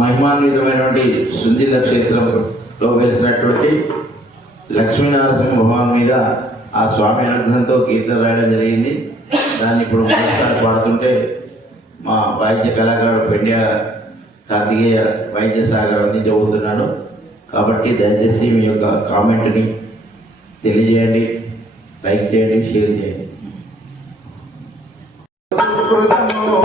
మహిమాన్వితమైనటువంటి సుందీల క్షేత్రంలో వేసినటువంటి లక్ష్మీనరసింహ భవన్ మీద ఆ స్వామి అనుగ్రహంతో కీర్తన రాయడం జరిగింది. దాన్ని ఇప్పుడు మొదటిసారి పాడుతుంటే మా వాయిద్య కళాకారుడు పెండ్య కార్తికేయ వైద్య సాగర్ అందించబోతున్నాడు. కాబట్టి దయచేసి మీ యొక్క కామెంట్ని తెలియజేయండి లైక్ చేయండి షేర్ చేయండి.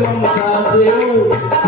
ప్రేమము నా దేవుడు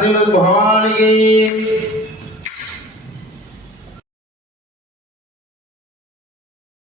श्रीमद्भवानिये